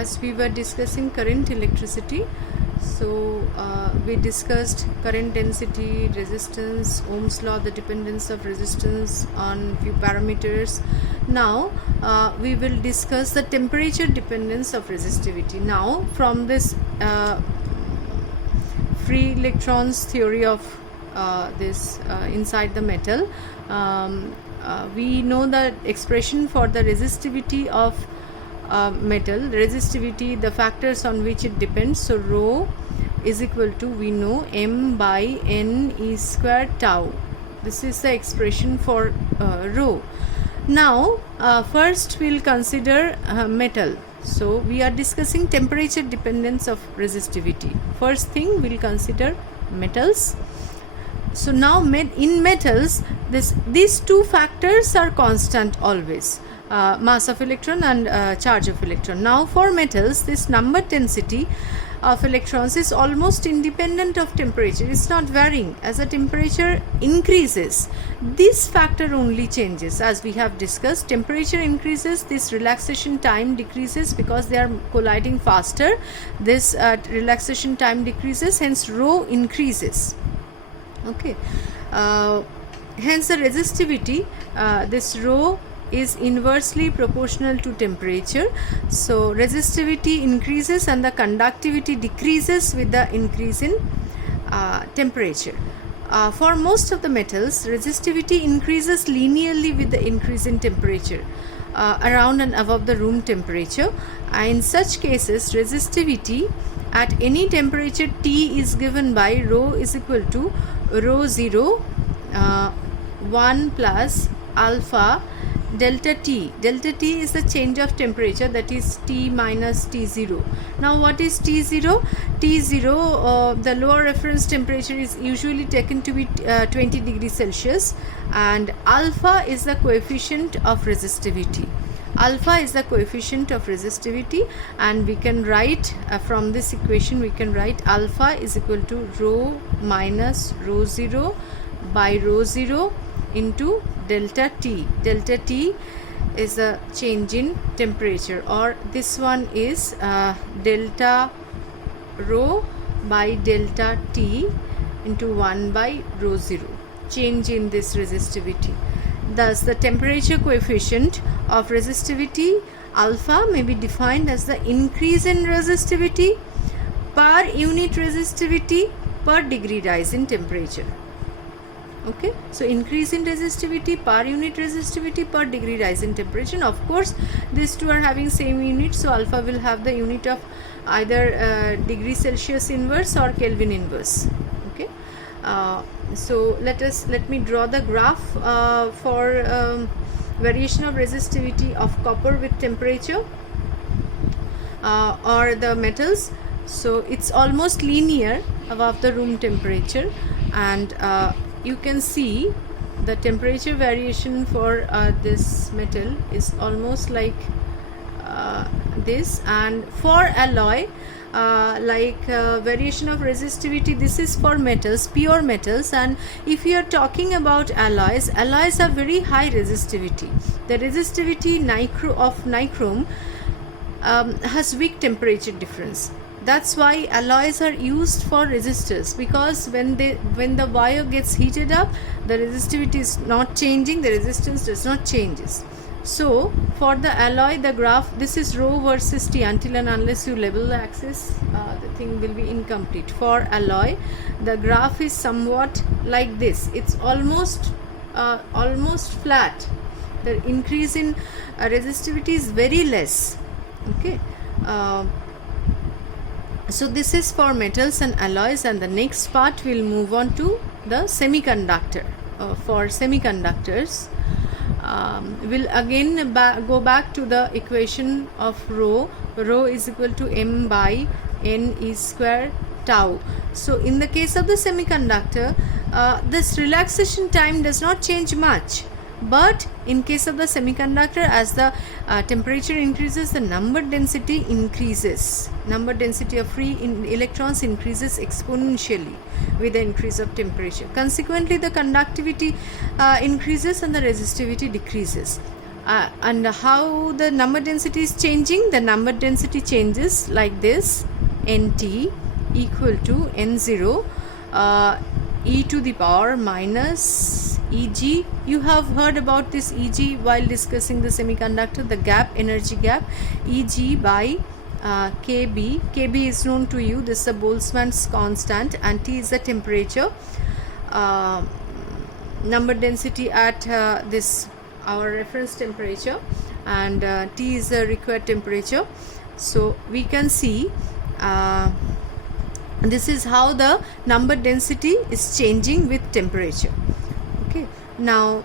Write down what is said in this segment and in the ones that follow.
as we were discussing current electricity, so we discussed current density, resistance, Ohm's law, the dependence of resistance on few parameters. Now we will discuss the temperature dependence of resistivity. Now from this free electrons theory of this inside the metal, we know the expression for the resistivity of metal, resistivity, the factors on which it depends. So rho is equal to, we know, m by n e square tau. This is the expression for rho. Now first we'll consider metal. So we are discussing temperature dependence of resistivity. First thing we'll consider metals. So now in metals, these two factors are constant always, mass of electron and charge of electron. Now for metals, this number density of electrons is almost independent of temperature. It's not varying. As the temperature increases, this factor only changes. As we have discussed, temperature increases, this relaxation time decreases because they are colliding faster. This relaxation time decreases, hence rho increases. Okay, hence the resistivity, this rho is inversely proportional to temperature. So resistivity increases and the conductivity decreases with the increase in temperature. For most of the metals, resistivity increases linearly with the increase in temperature, around and above the room temperature. In such cases, resistivity at any temperature T is given by rho is equal to rho 0 1 plus alpha delta T. Delta T is the change of temperature, that is T minus T0. Now what is T0? T0, the lower reference temperature is usually taken to be 20 degrees Celsius, and alpha is the coefficient of resistivity. Alpha is the coefficient of resistivity, and we can write from this equation, we can write alpha is equal to rho minus rho 0 by rho 0 into delta T. Delta T is a change in temperature, or this one is delta rho by delta T into 1 by rho 0, change in this resistivity. Thus the temperature coefficient of resistivity alpha may be defined as the increase in resistivity per unit resistivity per degree rise in temperature. Okay, so increase in resistivity per unit resistivity per degree rise in temperature. And of course these two are having same unit, so alpha will have the unit of either degree Celsius inverse or Kelvin inverse. Okay, so let me draw the graph for variation of resistivity of copper with temperature or the metals. So it's almost linear above the room temperature, and you can see the temperature variation for this metal is almost like this. And for alloy, variation of resistivity, this is for metals, pure metals. And if you are talking about alloys, alloys are very high resistivity. The resistivity of nichrome has weak temperature difference. That's why alloys are used for resistors, because when the wire gets heated up, the resistivity is not changing, the resistance does not changes. So for the alloy, the graph, this is rho versus T. Until and unless you level the axis, the thing will be incomplete. For alloy, the graph is somewhat like this. It's almost flat. The increase in resistivity is very less. Okay. So this is for metals and alloys, and the next part will move on to the semiconductor. For semiconductors, we'll again go back to the equation of rho. Rho is equal to m by n e square tau. So in the case of the semiconductor, this relaxation time does not change much. But in case of the semiconductor, as the temperature increases, the number density increases. Number density of free electrons increases exponentially with the increase of temperature. Consequently, the conductivity increases and the resistivity decreases. And how the number density is changing? The number density changes like this: nt equal to n0 e to the power minus Eg. You have heard about this Eg while discussing the semiconductor, the gap, energy gap. Eg by Kb. Kb is known to you. This is the Boltzmann's constant, and T is the temperature. Number density at this our reference temperature, and T is the required temperature. So we can see this is how the number density is changing with temperature. Okay, now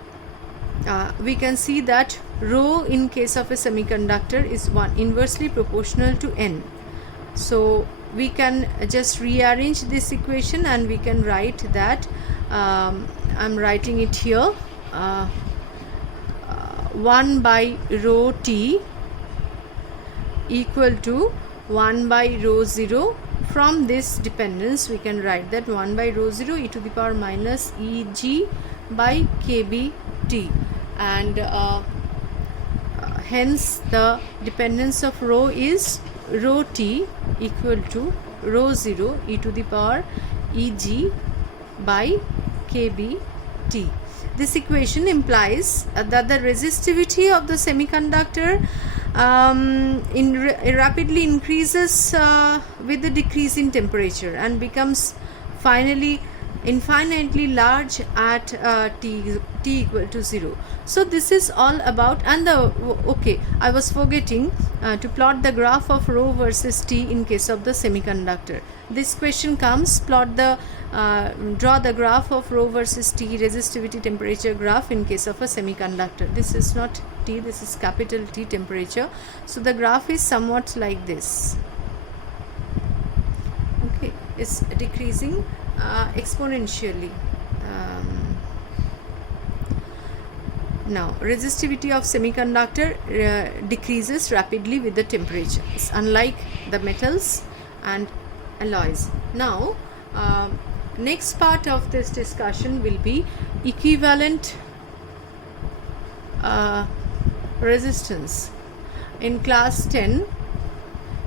we can see that rho in case of a semiconductor is inversely proportional to n. So we can just rearrange this equation and we can write that I'm writing it here, 1 by rho t equal to 1 by rho 0. From this dependence we can write that 1 by rho 0 e to the power minus Eg by Kb t, and hence the dependence of rho is rho t equal to rho 0 e to the power Eg by Kb t. This equation implies that the resistivity of the semiconductor rapidly increases with the decrease in temperature and becomes finally infinitely large at t equal to 0. So this is all about, and okay, I was forgetting to plot the graph of rho versus t in case of the semiconductor. This question comes, draw the graph of rho versus t resistivity temperature graph in case of a semiconductor. This is not T, this is capital T temperature. So the graph is somewhat like this. Okay, it's decreasing exponentially. Now resistivity of semiconductor decreases rapidly with the temperature. It's unlike the metals and alloys. Now next part of this discussion will be equivalent resistance. In class 10,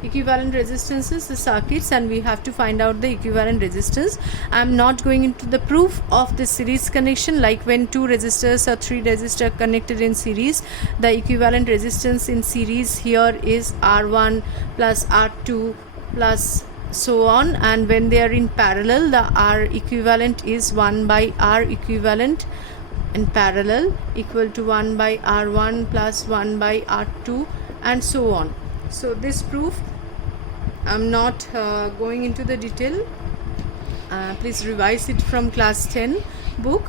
equivalent resistances, the circuits, and we have to find out the equivalent resistance. I am not going into the proof of the series connection, like when two resistors or three resistors connected in series, the equivalent resistance in series here is R1 plus R2 plus so on, and when they are in parallel, the R equivalent is 1 by R equivalent in parallel equal to 1 by R1 plus 1 by R2 and so on. So this proof I'm not going into the detail. Please revise it from class 10 book.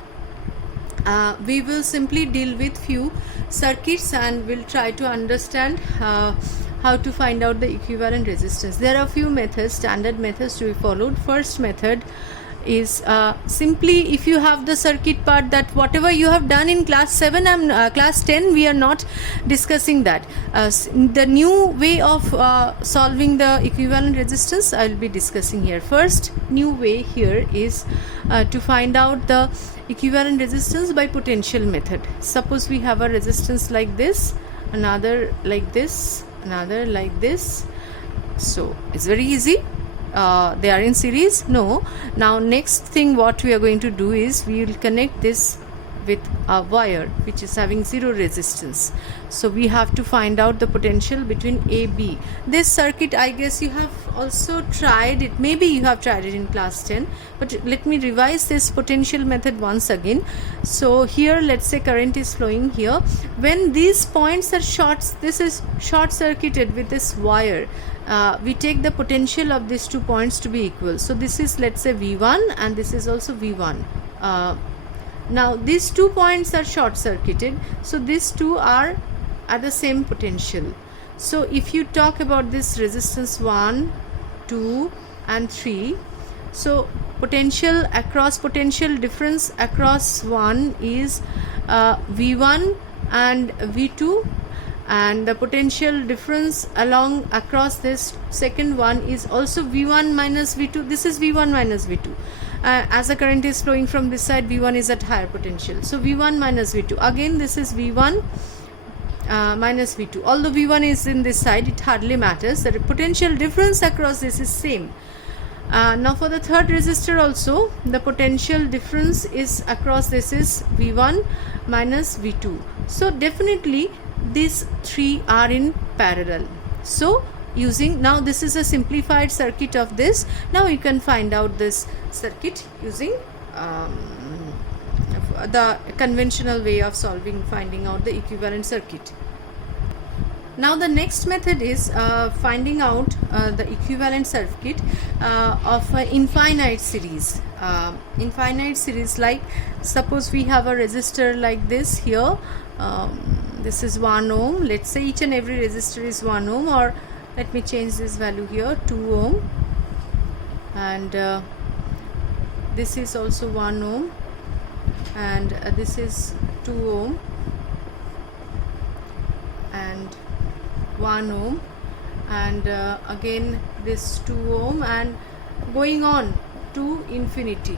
We will simply deal with few circuits and we'll try to understand how to find out the equivalent resistance. There are few methods, standard methods to be followed. First method is simply, if you have the circuit part, that whatever you have done in class 7 and class 10, we are not discussing that. The new way of solving the equivalent resistance I will be discussing here. First new way here is to find out the equivalent resistance by potential method. Suppose we have a resistance like this, another like this, another like this. So it's very easy. They are in series? No. Now next thing what we are going to do is we will connect this with a wire which is having zero resistance. So we have to find out the potential between A, B. This circuit, I guess you have also tried it. Maybe you have tried it in class 10. But let me revise this potential method once again. So here let's say current is flowing here. When these points are short, this is short circuited with this wire. We take the potential of these 2 points to be equal. So this is, let's say, V1 and this is also V1. Now these 2 points are short circuited, so these two are at the same potential. So if you talk about this resistance 1, 2 and 3, so potential across, potential difference across 1 is V1 and V2, and the potential difference along across this second one is also V1 minus V2. This is V1 minus V2. As the current is flowing from this side, V1 is at higher potential. So V1 minus V2. Again, this is V1 minus V2. Although V1 is in this side, it hardly matters. The potential difference across this is same. Now for the third resistor also, the potential difference is across this is V1 minus V2. So definitely these three are in parallel. So using, now this is a simplified circuit of this. Now you can find out this circuit using the conventional way of finding out the equivalent circuit. Now the next method is finding out the equivalent circuit of an infinite series. Infinite series, like suppose we have a resistor like this here. This is 1 ohm. Let's say each and every resistor is 1 ohm, or let me change this value here, 2 ohm, and this is also 1 ohm, and this is 2 ohm and 1 ohm, and again this 2 ohm, and going on to infinity.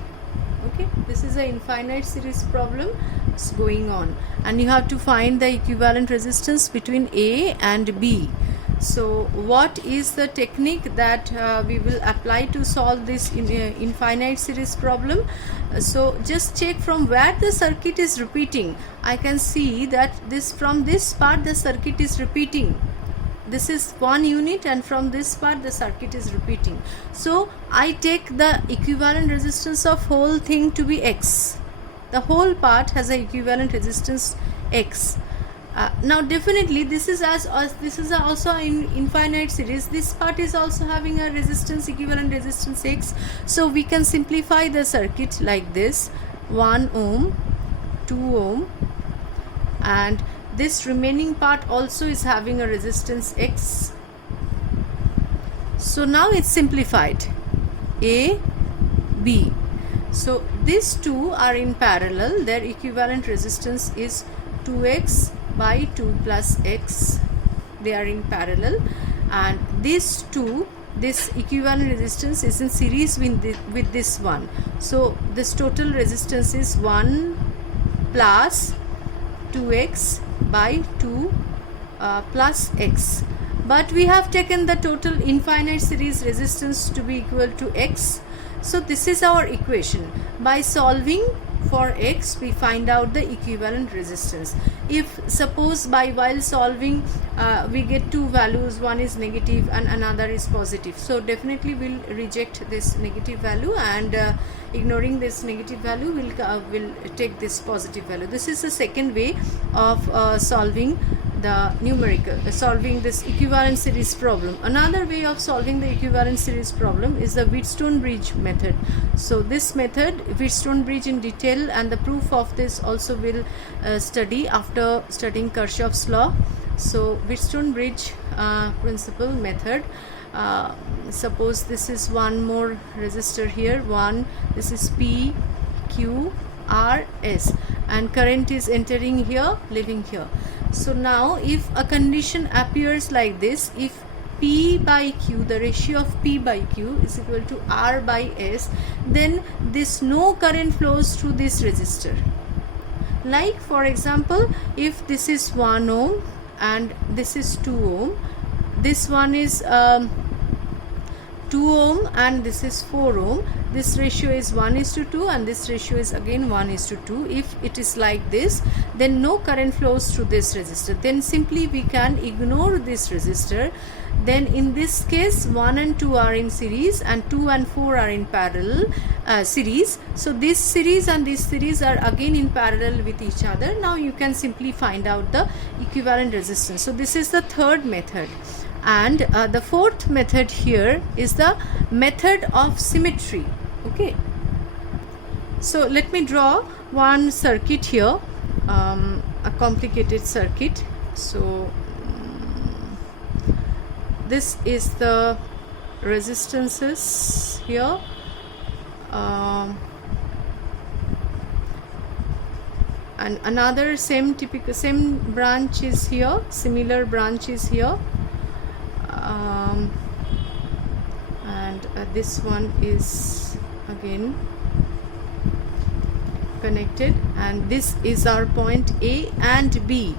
Okay, this is an infinite series problem. It's going on, and you have to find the equivalent resistance between A and B. So what is the technique that we will apply to solve this infinite series problem? So just check from where the circuit is repeating. I can see that from this part the circuit is repeating. This is one unit, and from this part the circuit is repeating. So I take the equivalent resistance of whole thing to be X. The whole part has an equivalent resistance X. Now definitely this is also in infinite series. This part is also having a resistance, equivalent resistance X. So we can simplify the circuit like this: 1 ohm, 2 ohm, and this remaining part also is having a resistance X. So now it's simplified, A, B. So these two are in parallel. Their equivalent resistance is 2x by 2 plus x. They are in parallel, and these two, this equivalent resistance is in series with this one. So this total resistance is 1 plus 2x by 2 plus x. But we have taken the total infinite series resistance to be equal to x. So this is our equation. By solving for x, we find out the equivalent resistance. If suppose while solving we get two values, one is negative and another is positive, so definitely we'll reject this negative value, and ignoring this negative value we'll take this positive value. This is the second way of solving this equivalent series problem. Another way of solving the equivalent series problem is the Wheatstone-Bridge method. So this method, Wheatstone-Bridge in detail, and the proof of this also will study after studying Kirchhoff's law. So Wheatstone-Bridge principle method. Suppose this is one more resistor here, this is P, Q, R, S, and current is entering here, leaving here. So now if a condition appears like this, if P by Q, the ratio of P by Q is equal to R by S, then this no current flows through this resistor. Like for example, if this is 1 ohm and this is 2 ohm, this one is 2 ohm and this is 4 ohm, this ratio is 1:2 and this ratio is again 1:2. If it is like this, then no current flows through this resistor. Then simply we can ignore this resistor. Then in this case 1 and 2 are in series and 2 and 4 are in parallel series. So this series and this series are again in parallel with each other. Now you can simply find out the equivalent resistance. So this is the third method. And the fourth method here is the method of symmetry. Okay, so let me draw one circuit here, a complicated circuit. So this is the resistances here, and another same branch is here, similar branch is here, and this one is again connected, and this is our point A and B.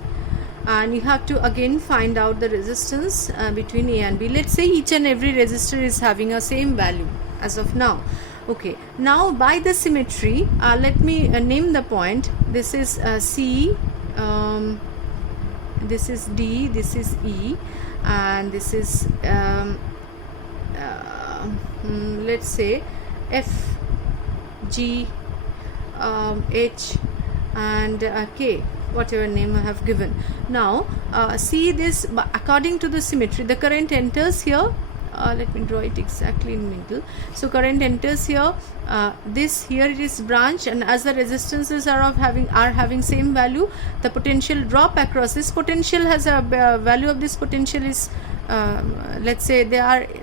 and you have to again find out the resistance between A and B. Let's say each and every resistor is having a same value as of now. Okay, now by the symmetry, let me name the point. This is C, this is D, this is E, and this is let's say F, G, H, and K, whatever name I have given. Now see this, according to the symmetry, the current enters here. Let me draw it exactly in middle. So current enters here, this here it is branch, and as the resistances are having same value, the potential drop across this potential has a value of this potential is let's say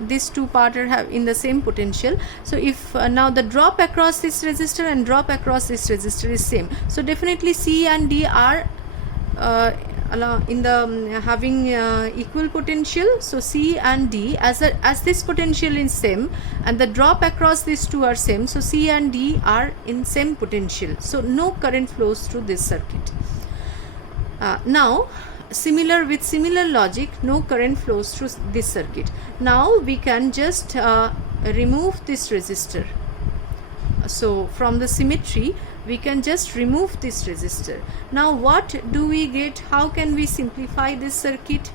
these two parts are in the same potential. So if now the drop across this resistor and drop across this resistor is same, so definitely C and D are in the having equal potential. So C and D, as this potential is same and the drop across these two are same, so C and D are in same potential, so no current flows through this circuit. Now with similar logic, no current flows through this circuit. Now we can just remove this resistor. So from the symmetry we can just remove this resistor. Now what do we get? How can we simplify this circuit?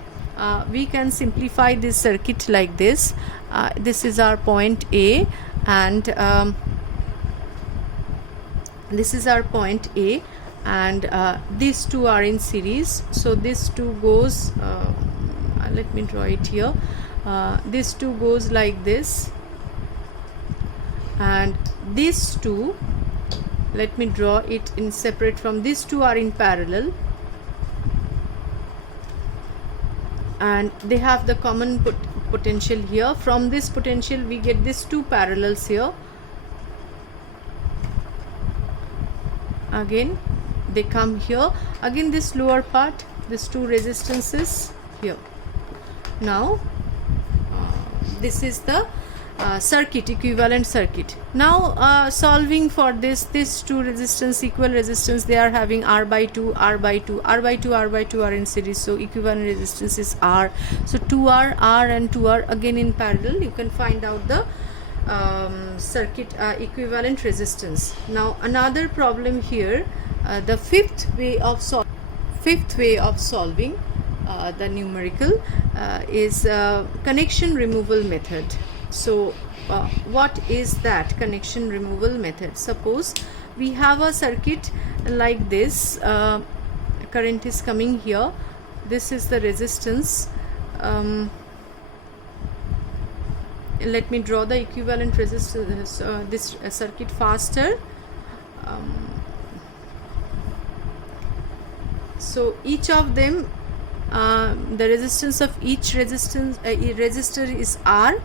We can simplify this circuit like this. This is our point A, and this is our point A, and these two are in series. So this two goes, let me draw it here. This two goes like this, and these two, let me draw it in separate from these two, are in parallel, and they have the common potential here. From this potential we get these two parallels here. Again they come here, again this lower part, these two resistances here. Now this is the circuit, equivalent circuit. Now solving for these two resistance, equal resistance, they are having R by 2, R by 2, R by 2, R by 2 are in series, so equivalent resistance is R. So 2R, R and 2R again in parallel. You can find out the circuit equivalent resistance. Now another problem here, the fifth way of solving the numerical is connection removal method. So what is that connection removal method? Suppose we have a circuit like this, current is coming here, this is the resistance. Let me draw the equivalent resistance, this circuit faster. So each of them, the resistance of each resistor is R,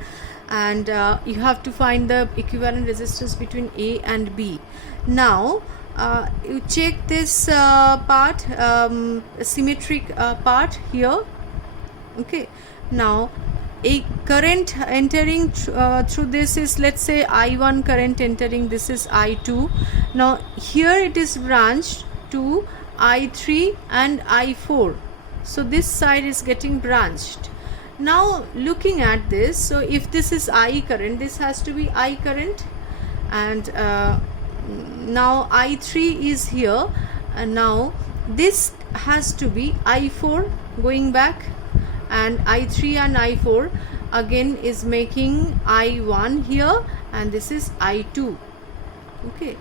and you have to find the equivalent resistance between A and B. Now you check this part, symmetric part here. Okay, now a current entering through this is, let's say, I1 current entering, this is I2. Now here it is branched to I3 and I4, so this side is getting branched. Now looking at this, so if this is I current, this has to be I current, and now I3 is here, and now this has to be I4 going back, and I3 and I4 again is making I1 here, and this is I2. Okay,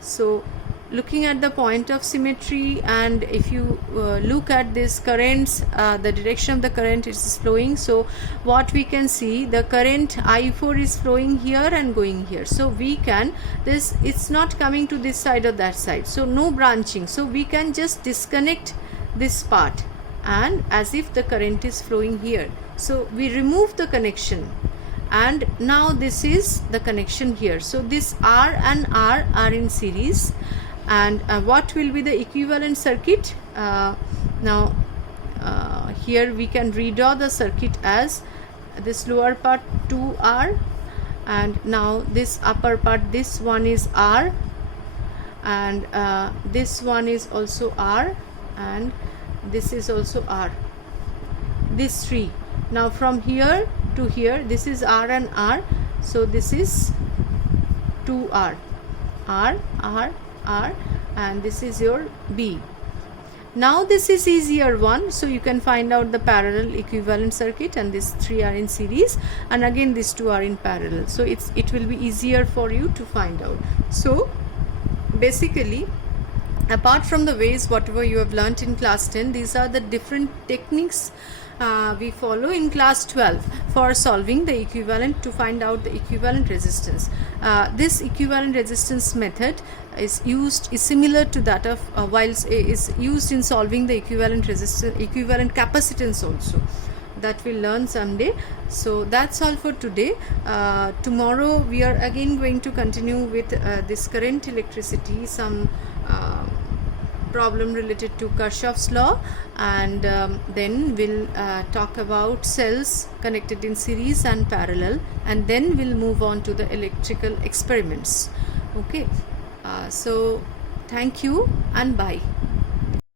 so looking at the point of symmetry, and if you look at this currents, the direction of the current is flowing. So what we can see, the current I4 is flowing here and going here, so we can, this, it's not coming to this side or that side, so no branching, so we can just disconnect this part, and as if the current is flowing here, so we remove the connection, and now this is the connection here. So this R and R are in series, and what will be the equivalent circuit? Now here we can redraw the circuit as this lower part 2R, and now this upper part, this one is R, and this one is also R, and this is also R, this 3. Now from here to here, this is R and R, so this is 2R, R, R, R, and this is your B. Now this is easier one, so you can find out the parallel equivalent circuit, and these 3 are in series, and again these 2 are in parallel, so it will be easier for you to find out. So basically, apart from the ways whatever you have learnt in class 10, these are the different techniques we follow in class 12 for solving the equivalent, to find out the equivalent resistance. This equivalent resistance method is similar to that of is used in solving the equivalent resistance, equivalent capacitance also, that we'll learn someday. So that's all for today. Tomorrow we are again going to continue with this current electricity, some problem related to Kirchhoff's law, and then we'll talk about cells connected in series and parallel, and then we'll move on to the electrical experiments. Okay, so thank you and bye.